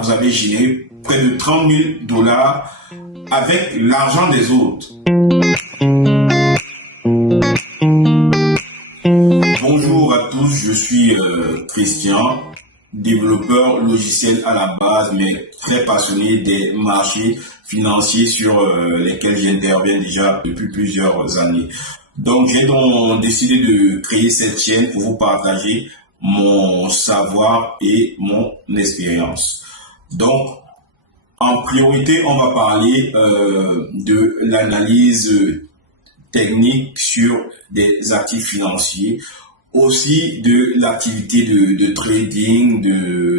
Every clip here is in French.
vous avez généré près de 30 000 dollars avec l'argent des autres. Bonjour à tous, je suis Christian, développeur logiciel à la base, mais très passionné des marchés financiers sur lesquels j'interviens déjà depuis plusieurs années. Donc, j'ai donc décidé de créer cette chaîne pour vous partager mon savoir et mon expérience. Donc, en priorité, on va parler de l'analyse technique sur des actifs financiers, aussi de l'activité de trading,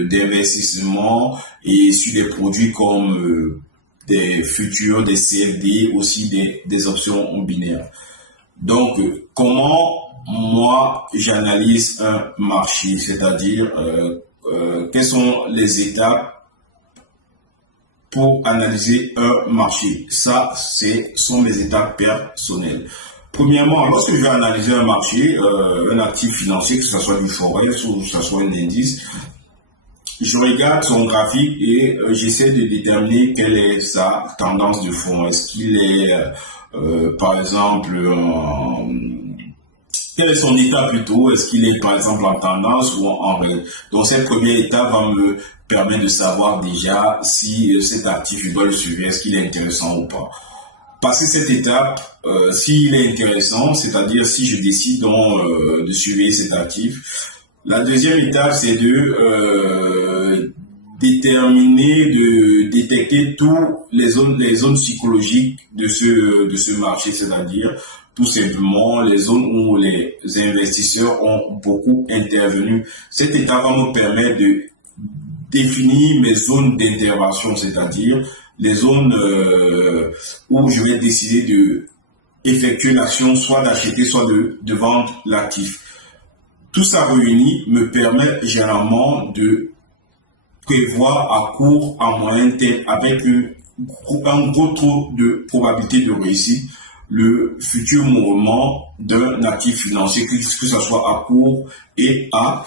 d'investissement et sur des produits comme des futurs, des CFD, aussi des options binaires. Donc, comment moi j'analyse un marché, c'est-à-dire quelles sont les étapes pour analyser un marché. Ça, sont mes étapes personnelles. Premièrement, lorsque je vais analyser un marché, un actif financier, que ce soit du forex ou que ce soit un indice, je regarde son graphique et j'essaie de déterminer quelle est sa tendance de fond. Est-ce qu'il est, par exemple, quel est son état plutôt? Est-ce qu'il est par exemple en tendance ou en règle? Donc cette première étape va me permettre de savoir déjà si cet actif, je dois le suivre, est-ce qu'il est intéressant ou pas. Passer cette étape, s'il est intéressant, c'est-à-dire si je décide donc de suivre cet actif. La deuxième étape, c'est de déterminer, de détecter toutes les zones psychologiques de ce marché, c'est-à-dire tout simplement les zones où les investisseurs ont beaucoup intervenu. Cette étape va me permettre de définir mes zones d'intervention, c'est-à-dire les zones où je vais décider de effectuer l'action, soit d'acheter, soit de vendre l'actif. Tout ça réuni me permet généralement de prévoir à court, à moyen terme, avec un gros taux de probabilité de réussite, le futur mouvement d'un actif financier, que ce soit à court et à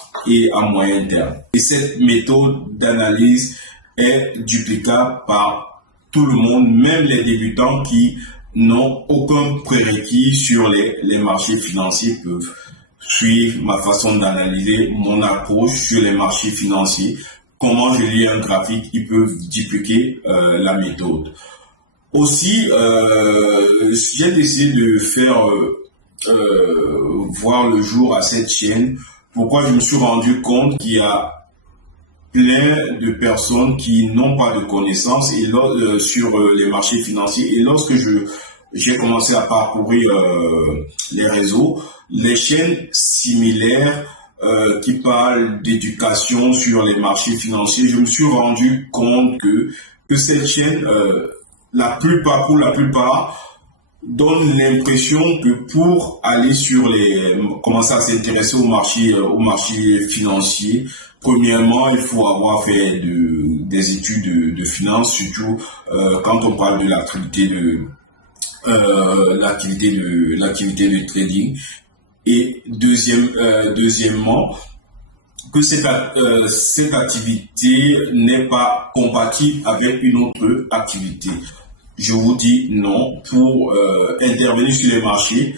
moyen terme. Et cette méthode d'analyse est duplicable par tout le monde, même les débutants qui n'ont aucun prérequis sur les marchés financiers peuvent suivre ma façon d'analyser, mon approche sur les marchés financiers. Comment je lis un graphique, ils peuvent dupliquer la méthode. Aussi, j'ai décidé de faire voir le jour à cette chaîne. Pourquoi je me suis rendu compte qu'il y a plein de personnes qui n'ont pas de connaissances sur les marchés financiers. Et lorsque j'ai commencé à parcourir les réseaux, les chaînes similaires qui parlent d'éducation sur les marchés financiers, je me suis rendu compte que cette chaîne, pour la plupart, donne l'impression que pour aller commencer à s'intéresser au marché financier, premièrement, il faut avoir fait des études de finance, surtout quand on parle de l'activité de trading. Et deuxièmement, que cette activité n'est pas compatible avec une autre activité. Je vous dis non, pour intervenir sur les marchés,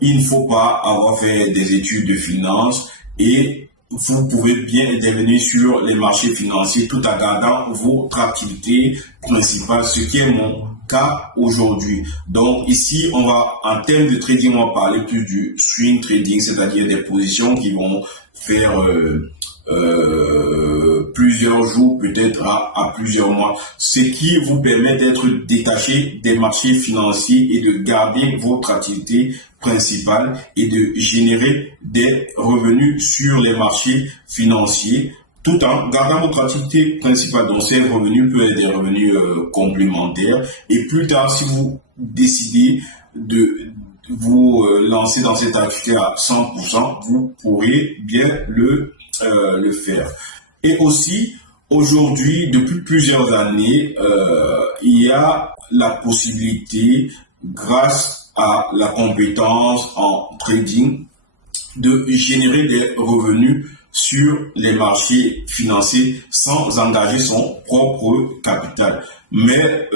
il ne faut pas avoir fait des études de finance et vous pouvez bien intervenir sur les marchés financiers tout en gardant votre activité principale, ce qui est mon cas aujourd'hui. Donc ici, en termes de trading, on va parler plus du swing trading, c'est-à-dire des positions qui vont faire plusieurs jours, peut-être à plusieurs mois, ce qui vous permet d'être détaché des marchés financiers et de garder votre activité principale et de générer des revenus sur les marchés financiers tout en gardant votre activité principale. Donc ces revenus peuvent être des revenus complémentaires et plus tard, si vous décidez de vous lancer dans cette activité à 100%, vous pourrez bien le faire. Et aussi, aujourd'hui, depuis plusieurs années, il y a la possibilité, grâce à la compétence en trading, de générer des revenus sur les marchés financiers sans engager son propre capital. Mais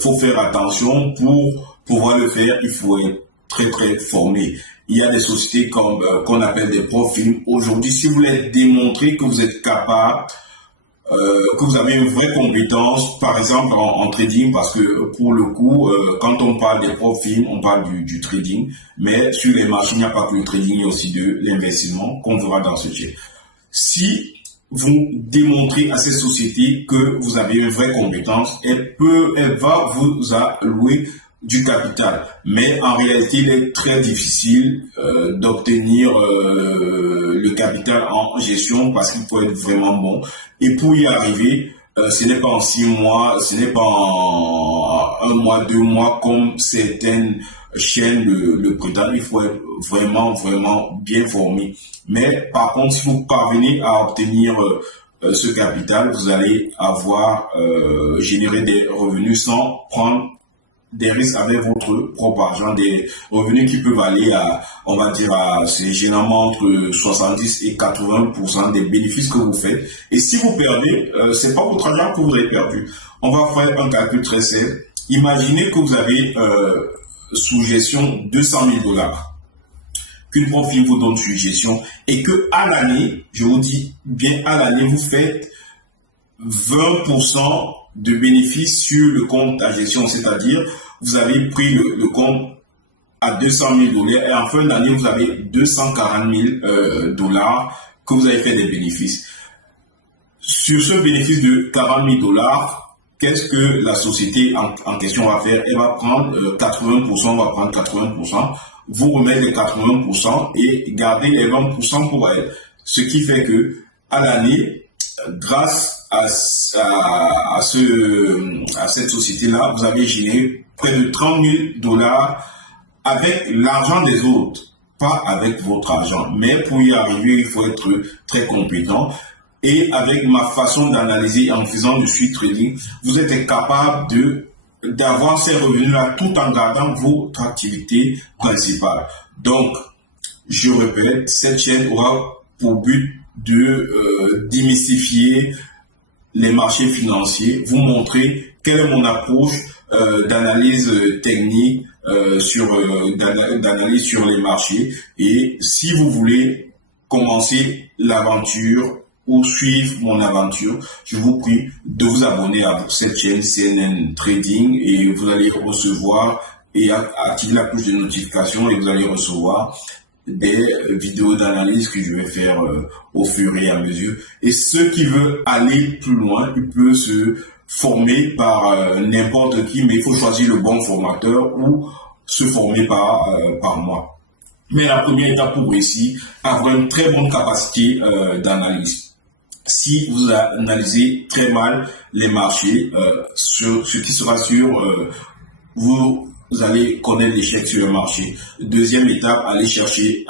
faut faire attention. Pour pouvoir le faire, il faut être très formé. Il y a des sociétés comme qu'on appelle des profils. Aujourd'hui, si vous voulez démontrer que vous êtes capable, que vous avez une vraie compétence, par exemple en trading, parce que pour le coup, quand on parle des profils, on parle du trading, mais sur les marchés, il n'y a pas que le trading, il y a aussi de l'investissement qu'on verra dans ce chat. Si vous démontrez à cette société que vous avez une vraie compétence, elle va vous allouer du capital. Mais en réalité, il est très difficile d'obtenir le capital en gestion parce qu'il faut être vraiment bon. Et pour y arriver, ce n'est pas en 6 mois, ce n'est pas en 1 mois, 2 mois comme certaines chaînes le prétendent. Il faut être vraiment bien formé. Mais par contre, si vous parvenez à obtenir ce capital, vous allez avoir généré des revenus sans prendre des risques avec votre propre argent, des revenus qui peuvent aller à, on va dire, c'est généralement entre 70 et 80% des bénéfices que vous faites. Et si vous perdez, c'est pas votre argent que vous avez perdu. On va faire un calcul très simple. Imaginez que vous avez sous gestion 200 000 $, qu'une profil vous donne sous gestion et que à l'année, je vous dis bien à l'année, vous faites 20% de bénéfices sur le compte à gestion, c'est-à-dire vous avez pris le compte à 200 000 $ et en fin d'année, vous avez 240 000 $ que vous avez fait des bénéfices. Sur ce bénéfice de 40 000 $, qu'est-ce que la société en question va faire? Elle va prendre 80%, va prendre 80%, vous remettre les 80% et garder les 20% pour elle. Ce qui fait que à l'année, grâce à cette société-là, vous avez généré près de 30 000 $ avec l'argent des autres, pas avec votre argent. Mais pour y arriver, il faut être très compétent. Et avec ma façon d'analyser en faisant du swing trading, vous êtes capable d'avoir ces revenus-là tout en gardant votre activité principale. Donc, je répète, cette chaîne aura pour but de démystifier les marchés financiers, vous montrer quelle est mon approche d'analyse technique, d'analyse sur les marchés. Et si vous voulez commencer l'aventure ou suivre mon aventure, je vous prie de vous abonner à cette chaîne CNN Trading et vous allez recevoir et activer la cloche de notification et vous allez recevoir des vidéos d'analyse que je vais faire au fur et à mesure. Et ceux qui veulent aller plus loin, ils peuvent se former par n'importe qui, mais il faut choisir le bon formateur ou se former par moi. Mais la première étape pour réussir, avoir une très bonne capacité d'analyse. Si vous analysez très mal les marchés, ce qui sera sûr, vous allez connaître l'échec sur le marché. Deuxième étape, allez chercher